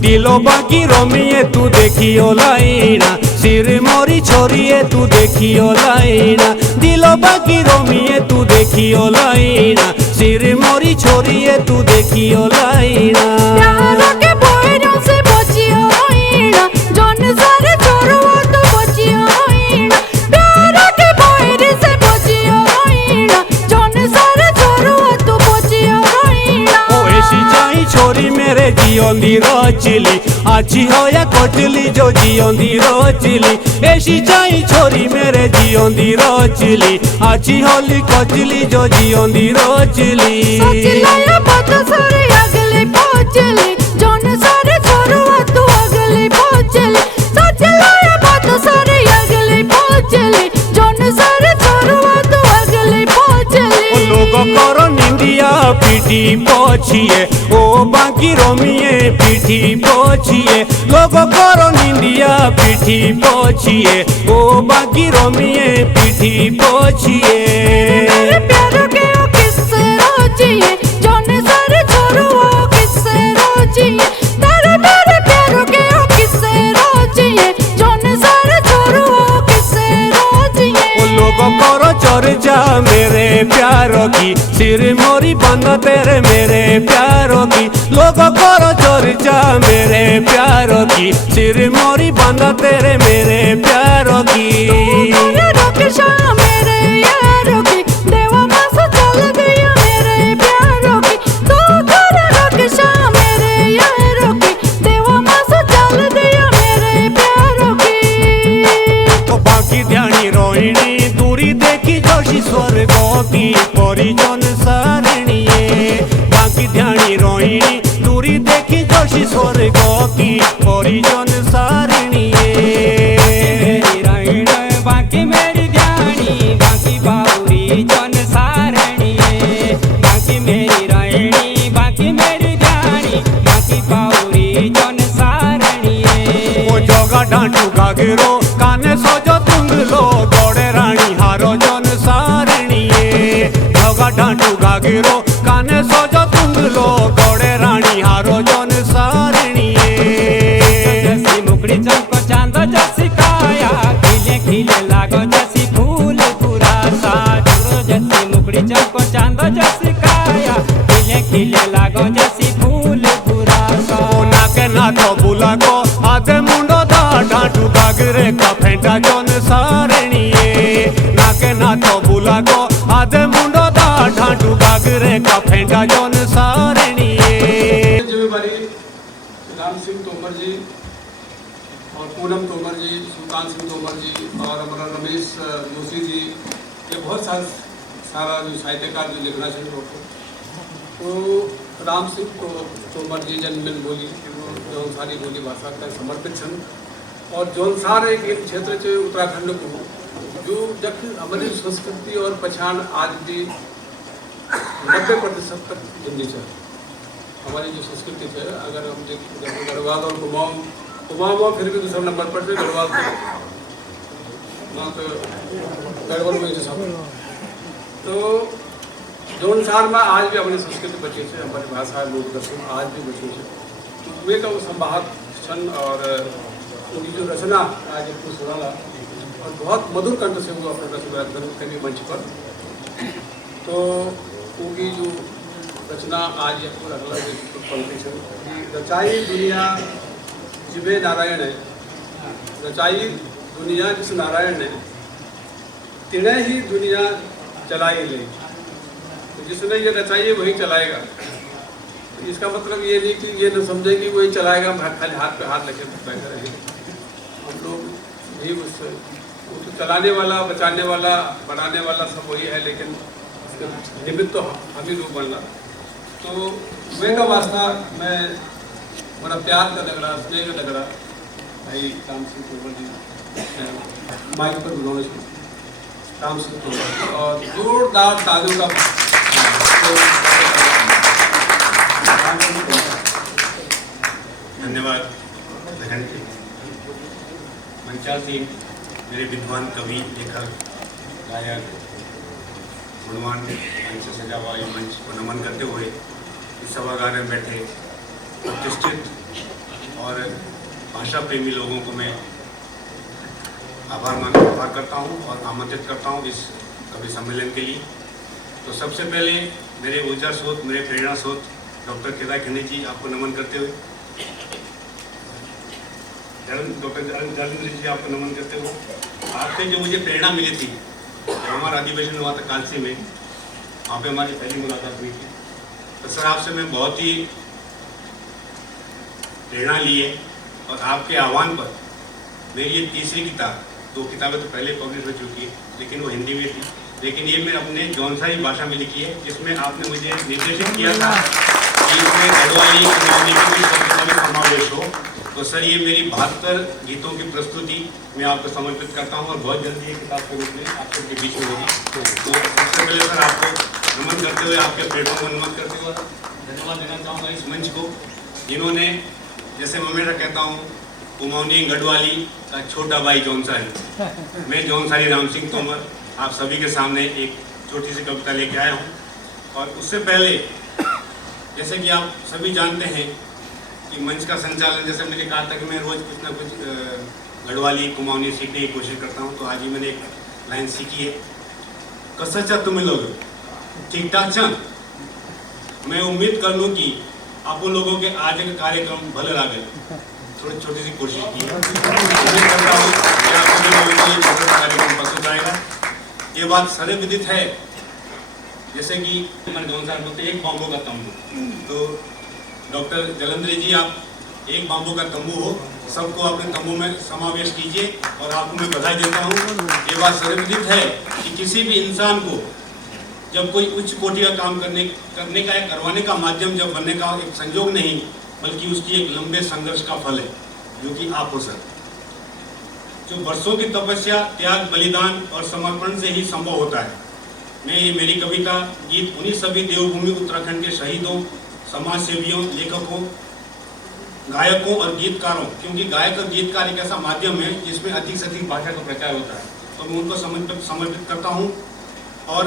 दिलो बाकी रोमिए तू देखियो लाइना, सिर मोरी छोरिए तू देखियो लाइना। दिलो बाकी रोमिए तू देखियो लाइना, सिर मोरी छोरिए तू देखियो लाइना। प्यार के बोझों से बचियो होइना, जौन सारे छोरवा तू बचियो होइना। प्यार के बोझ से बचियो होइना, जौन सारे छोरवा तू बचियो होइना। ओ ऐसी चाही छोरी मेरे जियोंदी रोचली, आची हो या कोचली जो जियोंदी रोचली। ऐसी चाही छोरी मेरे जियोंदी रोचली, आची होली कोचली जो जियोंदी रोचली। सोच लाया बात सारे अगले पहुंचली, जौन सारे छोरवा तू अगले पहुंचली। सोच लाया बात सारे अगले पहुंचली, जौन सारे छोरवा तू अगले पहुंचली। लोगों करो निंदिया पीठी पोछिए, ओ बाकी रोमिए पीठी पोछिए। लोगों करो निंदिया पीठी पोछिए, ओ बाकी रोमिए पीठी पोछिए। मेरे प्यार के ओ किस्से रोचिए, जौन सारे छोरवा किस्से रोचिए। तेरे मेरे प्यार के ओ किस्से रोचिए, जौन सारे छोरवा किस्से रोचिए। लोगों करो चर्चा मेरे प्यारों की, सिर मोरी बंद तेरे मेरे प्यारों की। लोगों करो चर्चा मेरे प्यारों की, सिर मोरी बंद तेरे मेरे प्यारोकी। मेरे यारों की देवा मास चल गया मेरे प्यारों की। तू कर रक्षा मेरे यारों की, देवा मास चल गया मेरे प्यारों की। तो बाकी ध्यानी रोहिणी दूरी देखी जोशी स्वर्गों की परिजन सारणिये। बाकी ध्यानी रोहिणी दूरी देखी जोशी स्वर्गों की परिजन सारणिये। बाकी मेरी ध्यानी बाकी बाउरी जन सारणिये। बाकी मेरी रायणी बाकी मेरी ध्यानी बाकी बाउरी जन सारणिये। ओ जोगा ढांटू गागरो काने सोजो तुंगलो, गोड़े रानी हारो जन सारणिये। जोगा ढांटू गागरो काने सोजो तुंगलो, गोड़े रानी हारो जन सारणिये। जैसी मुकड़ी चमको चांद जैसी काया, खिले खिले लागो जैसी फूल पूरा सा। जैसी मुकड़ी चमको चांद जैसी काया, खिले खिले लागो जैसी फूल पूरा सा। नाके ना तो बुला को आधे मुंडो दा ढांटू गागरे का फेंटा जन सारणिये। नाके ना तो बुला को आधे मुंडो दा ढांटू गागरे का फेंटा जन सारणिये। जिम्मेवारी राम सिंह तोमर जी और पूनम तोमर जी, सुल्तान सिंह तोमर जी और हमारा रमेश जोशी जी, ये बहुत सारा जो साहित्यकार जो लिखना चाहिए लोग, तो राम सिंह तोमर जी जन्मदिन बोली जौनसारी बोली भाषा का समर्पित छन। और जौनसार एक क्षेत्र से उत्तराखंड को जो जब हमारी संस्कृति और पहचान आज भी 90% तक जिंदी है। हमारी जो संस्कृति है, अगर हम देखिए गढ़वाल और कुमाऊं फिर भी दूसरा नंबर पर थे। गढ़वाल तो गढ़वाल में सब तो जौनसार में आज भी हमारी संस्कृति बची है, हमारी भाषा लोक दर्शन आज भी बची है। वे का वो संवाहक क्षण और उनकी जो रचना आज आपको सुनाला और बहुत मधुर कंठ से वो अपना रचना कभी मंच पर, तो उनकी जो रचना आज आपको रखला पंक्ति से रचाई दुनिया जिवे नारायण है। रचाई दुनिया जिस नारायण ने, तिने ही दुनिया चलाई ले। तो जिसने ये रचाई वही चलाएगा। तो इसका मतलब ये नहीं कि ये न समझे कि वही चलाएगा, खाली हाथ पे हाथ लेके बैठे रहे। हम लोग भी उसको चलाने वाला, बचाने वाला, बनाने वाला सब वही है, लेकिन उसके निमित्त तो हम ही लोग बनना। तो वे का वास्ता मैं बड़ा प्यार का लग रहा, स्नेह का लग रहा भाई राम सिंह तोमर जी माइक पर बुलाने से राम सिंह तोमर और जोरदार तालियों का धन्यवाद। मंचासी मेरे विद्वान कवि, लेखक, गायक, गुणवान मंच से सजा हुआ मंच को नमन करते हुए इस सभागार में बैठे प्रतिष्ठित और भाषा प्रेमी लोगों को मैं आभार करता हूँ और आमंत्रित करता हूँ इस कवि सम्मेलन के लिए। तो सबसे पहले मेरे ऊर्जा स्रोत, मेरे प्रेरणा स्रोत डॉक्टर केदार खंडे जी, आपको नमन करते हुए, डॉक्टर जलेंद्र जी आपको नमन करते हुए, आपसे जो मुझे प्रेरणा मिली थी जब हमारा अधिवेशन हुआ था कालसी में, वहाँ पे हमारी पहली मुलाकात हुई थी, तो सर आपसे मैं बहुत ही प्रेरणा ली है। और आपके आह्वान पर मेरी ये तीसरी किताब, 2 किताबें तो पहले पब्लिश हो चुकी है लेकिन वो हिंदी में थी, लेकिन ये मैं अपने जौनसारी भाषा में लिखी है, जिसमें आपने मुझे निर्देशित किया था कि इसमें गढ़वाली का समावेश हो। तो सर ये मेरी 72 गीतों की प्रस्तुति मैं आपको समर्पित करता हूँ और बहुत जल्दी ये किताब के रूप में आप सबके बीच में होगी। तो सबसे पहले सर आपको नमन करते हुए, आपके प्लेटफॉर्म को नमन करते हुए धन्यवाद देना चाहूँगा इस मंच को, जिन्होंने, जैसे मैं हमेशा कहता हूँ, कुमाऊनी गढ़वाली का छोटा भाई जौनसारी, मैं जौनसारी राम सिंह तोमर आप सभी के सामने एक छोटी सी कविता लेके आया हूँ। और उससे पहले जैसे कि आप सभी जानते हैं कि मंच का संचालन, जैसे मैंने कहा था कि मैं रोज़ कुछ ना कुछ गढ़वाली कुमाऊनी सीखने की कोशिश करता हूँ, तो आज ही मैंने एक लाइन सीखी है, कसं चा तुम्हें लोग ठीक ठाक छा। मैं उम्मीद कर लूँ कि आप लोगों के आज का कार्यक्रम भले लागे, थोड़ी छोटी सी कोशिश की है, उम्मीद करता हूँ कि आप सभी लोगों को ये कार्यक्रम पसंद आएगा। ये बात सर्वविदित है, जैसे कि हमारे जौनसार बोलते एक बाम्बू का तंबू, तो डॉक्टर जलेंद्र जी आप एक बाम्बू का तंबू हो, सबको अपने तंबू में समावेश कीजिए। और आपको मैं बधाई देता हूँ। ये बात सर्वविदित है कि किसी भी इंसान को जब कोई उच्च कोटि का काम करने का या करवाने का माध्यम जब बनने का एक संयोग नहीं, बल्कि उसकी एक लंबे संघर्ष का फल है, जो कि आप हो सर, जो वर्षों की तपस्या, त्याग, बलिदान और समर्पण से ही संभव होता है। मैं ये मेरी कविता गीत उन्हीं सभी देवभूमि उत्तराखंड के शहीदों, समाज सेवियों, लेखकों, गायकों और गीतकारों, क्योंकि गायक और गीतकार एक ऐसा माध्यम है जिसमें अधिक से अधिक भाषा का प्रचार होता है, तो मैं उनको समर्पित करता हूँ। और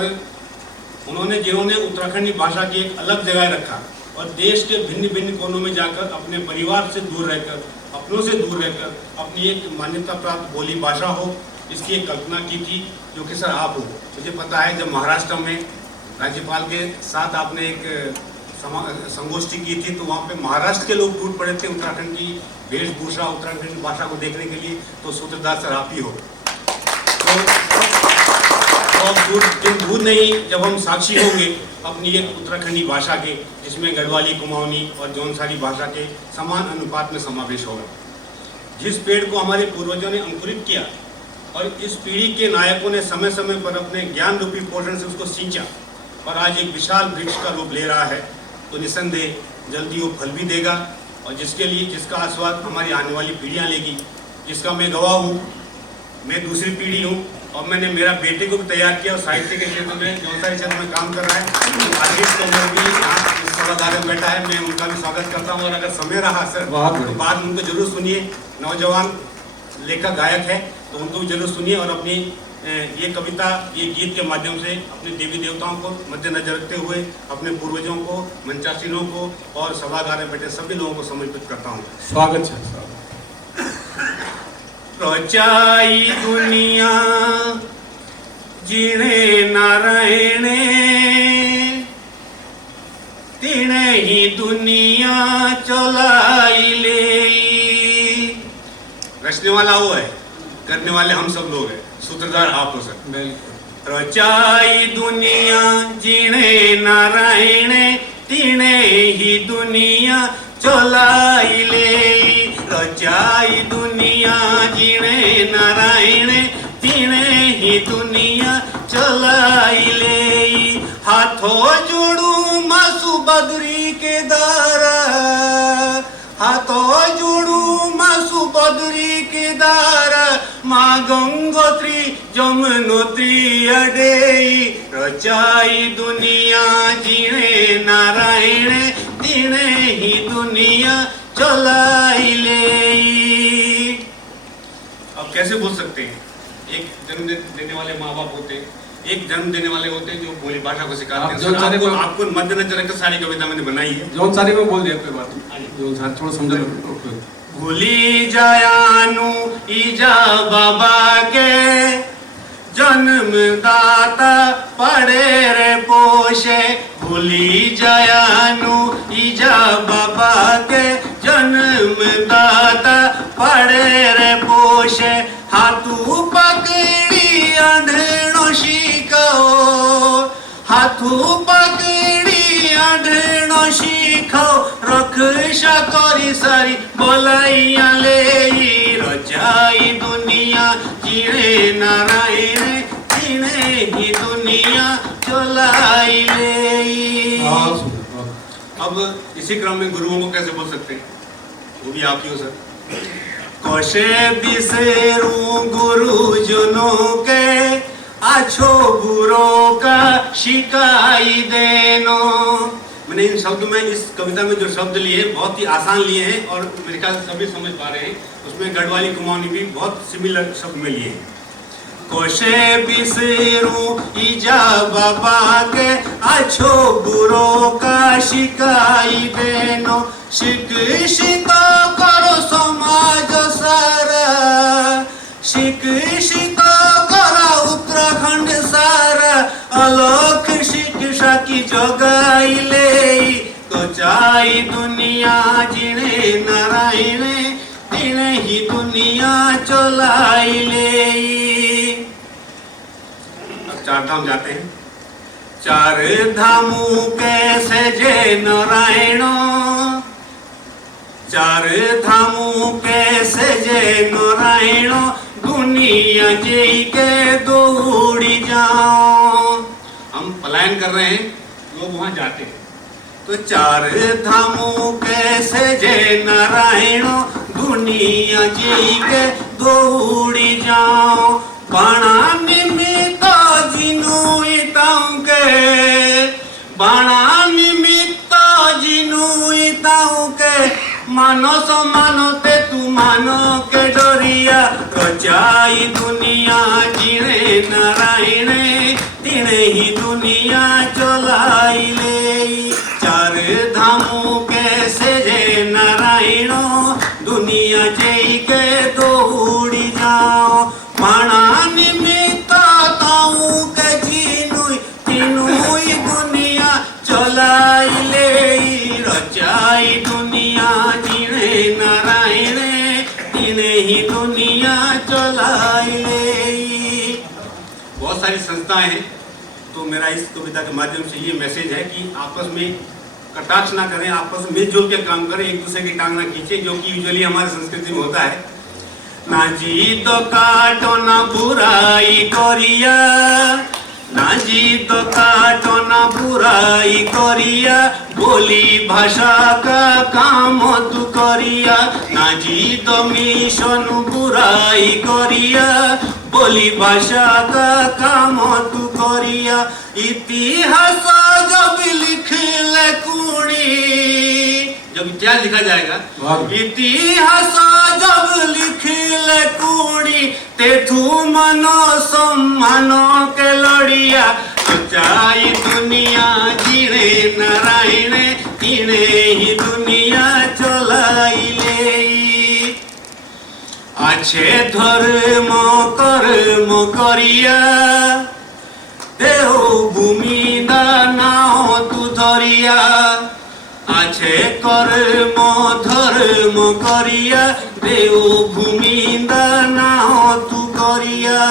जिन्होंने उत्तराखंडी भाषा की एक अलग जगह रखा और देश के भिन्न भिन्न कोनों में जाकर अपने परिवार से दूर रहकर, अपनों से दूर रहकर अपनी एक मान्यता प्राप्त बोली भाषा हो, इसकी एक कल्पना की थी, जो कि सर आप हो। मुझे पता है जब महाराष्ट्र में राज्यपाल के साथ आपने एक संगोष्ठी की थी, तो वहाँ पे महाराष्ट्र के लोग टूट पड़े थे उत्तराखंड की वेशभूषा, उत्तराखंड की भाषा को देखने के लिए, तो सूत्रधार सर आप ही हो। तो दूर नहीं, जब हम साक्षी होंगे अपनी एक उत्तराखंडी भाषा के, जिसमें गढ़वाली, कुमाऊनी और जौनसारी भाषा के समान अनुपात में समावेश होगा। जिस पेड़ को हमारे पूर्वजों ने अंकुरित किया और इस पीढ़ी के नायकों ने समय समय पर अपने ज्ञान रूपी पोषण से उसको सींचा और आज एक विशाल वृक्ष का रूप ले रहा है, तो निसंदेह जल्दी वो फल भी देगा, और जिसका आस्वाद हमारी आने वाली पीढ़ियाँ लेगी, जिसका मैं गवाह हूँ। मैं दूसरी पीढ़ी हूँ और मैंने मेरा बेटे को भी तैयार किया और साहित्य के क्षेत्र में, जौनसारी क्षेत्र में काम कर रहा है। आशीष तोमर भी यहाँ सभागार में बैठा है, मैं उनका भी स्वागत करता हूँ। और अगर समय रहा सर तो बात उनको जरूर सुनिए, नौजवान लेखक गायक है, तो उनको भी जरूर सुनिए और अपनी ये कविता, ये गीत के माध्यम से अपने देवी देवताओं को मद्देनजर रखते हुए अपने पूर्वजों को, मंचासीनों को और सभागार में बैठे सभी लोगों को समर्पित करता हूँ। स्वागत है। रचाई दुनिया जिणे नारायणे, तिणे ही दुनिया चलाई ले। रचने वाला वो है, करने वाले हम सब लोग हैं, सूत्रधार आप हो सर। रचाई दुनिया जिणे नारायणे, तिणे ही दुनिया चलाई ले। रचाई दुनिया जिणे नारायणे, तिणे ही दुनिया चलाई ले। हाथों जोड़ू मासु बदरी के दारा, हाथों जोड़ू मासु बदरी के दारा, माँ गंगोत्री जमुनोत्री अडेई। रचाई दुनिया जिणे नारायणे, तिणे ही दुनिया चलाई ले। अब कैसे बोल सकते हैं? एक जन्म देने वाले माँ बाप होते हैं, एक जन्म देने वाले होते हैं जो बोली भाषा को सिखाते हैं। आपको मद्देनजर रखकर सारी कविता मैंने बनाई है। जौनसारी में बोल दिया कोई बात नहीं, जौनसारी थोड़ा समझ लो। भूली जायानु ईजा बाबा के जन्मदाता पड़े रे पोषे। भूली जायानु ईजा बाबा के जन्मदाता पड़े रे पोषे। हाथू पकड़ी अंधेरो शिखाओ, हाथू पकड़ी अंधेरो शिखाओ। रक्षा करी सारी बोलाइया ले रजाई दुनिया जीणे नारायण जीणे ही दुनिया चलाई ले। अब इसी क्रम में गुरुओं को कैसे बोल सकते हैं, वो भी आप ही हो सर। कोशे बिसेरू गुरुजनों के आछो बुरो का शिकाई देनो। मैंने इन शब्द में, इस कविता में जो शब्द लिए बहुत ही आसान लिए हैं और मेरे ख्याल से सभी समझ पा रहे हैं। उसमें गढ़वाली कुमाऊनी भी बहुत सिमिलर शब्द में लिए हैं। कोशे बिसेरू ईजा बाबा के आछो बुरो का शिकाई देनो। शिक्षित करो समाज सारा, शिक्षित करो उत्तराखंड सारा। अलौक शिक्षा की जगाई ले तो चाई दुनिया जिणे नारायण तिणे ही दुनिया चलाई ले। अब चार धाम जाते हैं। चार धामों कैसे जय नारायण, चार धामों कैसे जय नारायण। दुनिया जय के दौड़ी जाओ। हम पलायन कर रहे हैं, लोग वहां जाते हैं। तो चार धामों कैसे जय नारायण। दुनिया जय के दौड़ी जाओ। बाणा निमित्त जिनु इताऊ के, बाणा निमित्त जिनु इताऊ के। मानस मानते तू मानो के डरिया। रजाई दुनिया जिणे नारायण तिणे ही दुनिया चलाई ले। चार धामों कैसे जय नारायण। दुनिया जय के दौड़ी जाओ। माना निमित्त ताऊ के जिनु तीनू दुनिया चलाई ले। रजाई दुनिया जिणे नारायण तिणे ही दुनिया चलाई ले। बहुत सारी संस्थाएं हैं, तो मेरा इस कविता के माध्यम से ये मैसेज है कि आपस में कटाक्ष ना करें, आपस में मिलजुल के काम करें, एक दूसरे की टांग ना खींचे, जो कि यूजुअली हमारी संस्कृति में होता है। ना जीत काटो ना बुराई करिया, ना जीत काटो ना बुराई करिया। बोली भाषा का काम तू करिया। ना जीत मिशन बुराई करिया। बोली भाषा का काम तू करिया। इतिहास जब लिख ले कुणी, जब इतिहास लिखा जाएगा, इतिहास जब लिख ले कुणी। तेथु मनो सम्मान के लड़िया। चाई दुनिया जिणे नारायण तिणे ही दुनिया चलाई ले। आछे धर्म कर्म करिया। देह भूमि दानाओ तू धरिया। आछे कर्म धर्म करिया। देव भूमि दानाओ तू करिया।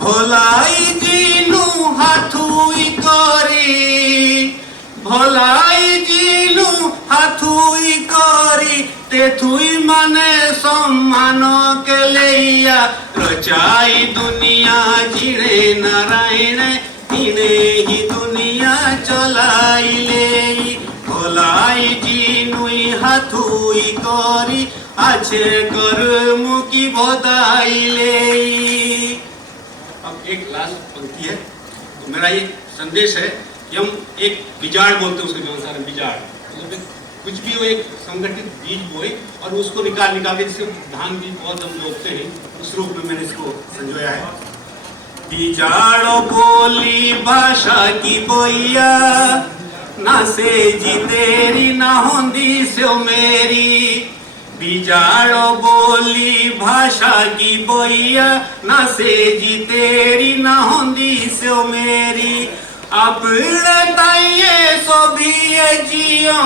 भलाई जिनु हाथुई करी। भलाई जिनु हाथुई करी। तेथुई माने सम्मान के लैया। रचाई दुनिया जिणे नारायण तिणे ही दुनिया चलाई ले। भलाई जिनुई हाथुई करी। आछे कर्म की बधाई ले। अब एक लास्ट पंक्ति है, तो मेरा ये संदेश है कि हम एक बिजाड़ बोलते हैं उसके जौनसार में, बिजाड़ मतलब कुछ भी हो, एक संगठित बीज बोए और उसको निकाल के जिससे धान भी बहुत हम रोकते हैं, उस रूप में मैंने इसको संजोया है। बिजाड़ो बोली भाषा की बोइया। ना से जी तेरी ना होंदी से मेरी। बिजाड़ो बोली भाषा की बोइया ना से जी तेरी ना होंदी सो मेरी अपने ताइये सो भी जियो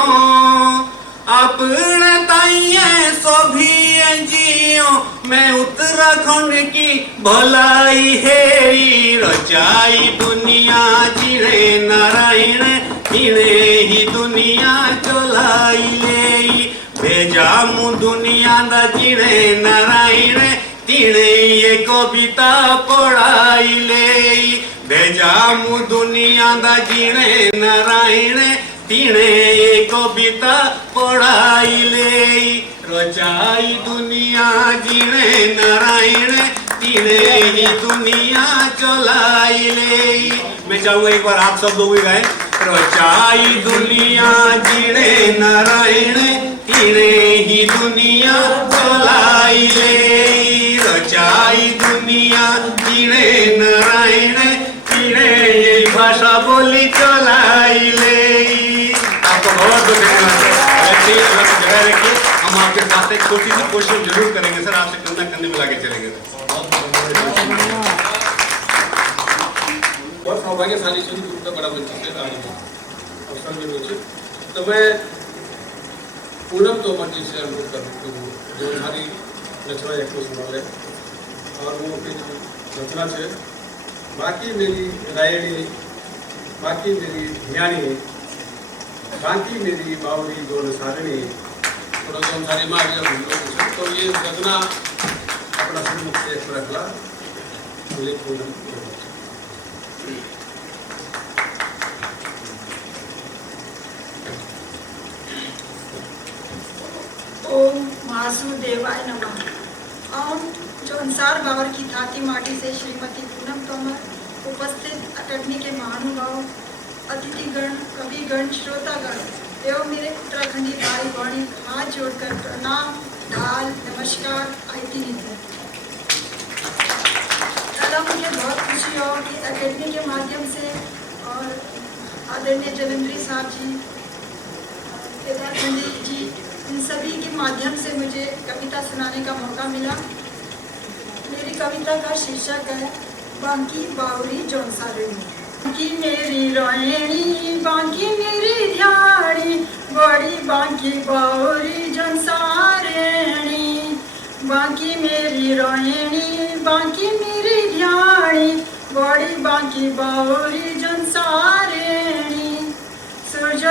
अपने ताइये सो भी जियो मैं उत्तराखंड की भलाई हेरी रचाई दुनिया जिणे नारायण इणे ही दुनिया चलाई ले भेजा मु दुनिया दा जिणे नारायण तिणे ये कविता पढ़ाई ले भेजा मु दुनिया दा जिणे नारायण तिणे ये कविता पढ़ाई ले रचाई दुनिया जिणे नारायण तिणे ही दुनिया चलाई ले। मैं चाहूंगा एक बार आप सब लोग भी गाएं। रचाई दुनिया जिणे नारायण तिणे ही दुनिया चलाई ले रचाई दुनिया जिणे नारायण तिणे ये भाषा बोली चलाई ले। आपको बहुत बहुत धन्यवाद। ऐसे जगह रखिए, हम आपके साथ एक छोटी सी कोशिश जरूर करेंगे सर, आपसे कंधा कंधे मिला के चलेंगे सर। बहुत सौभाग्यशाली છું કે બડા મંચ છે આ અવસર મેળવ્યો છે। તમે પૂનમ તોમર जी से अनुरोध करती हूँ जो हमारी रचना एक को संभाले और वो अपनी रचना है बाकी मेरी रायणी बाकी मेरी ध्यानी बाकी मेरी बावरी दोन सारणी थोड़ा सा हमारी माँ जब हम लोग तो ये रचना अपना सम्मुख से एक रखला बोले पूनम ओम वासुदेवाय नमः। ओम जौनसार बावर की थाती माटी से श्रीमती पूनम तोमर उपस्थित अकेडमी के महानुभाव अतिथिगण कविगण श्रोतागण एवं मेरे उत्तराखंडी भाई बहनी हाथ जोड़कर प्रणाम ढाल नमस्कार आईटी नीति। मुझे बहुत खुशी हो कि अकेडमी के माध्यम से और आदरणीय जलेंद्री साहब जी केदार खंडी जी इन सभी के माध्यम से मुझे कविता सुनाने का मौका मिला। मेरी कविता का शीर्षक है बांकी बावरी जौनसारणी। बांकी मेरी रोहिणी बांकी मेरी ध्यानी बड़ी बांकी बावरी जौनसारणी बांकी मेरी रोहिणी बांकी मेरी ध्यानी बड़ी बांकी बावरी जौनसारणी सूरज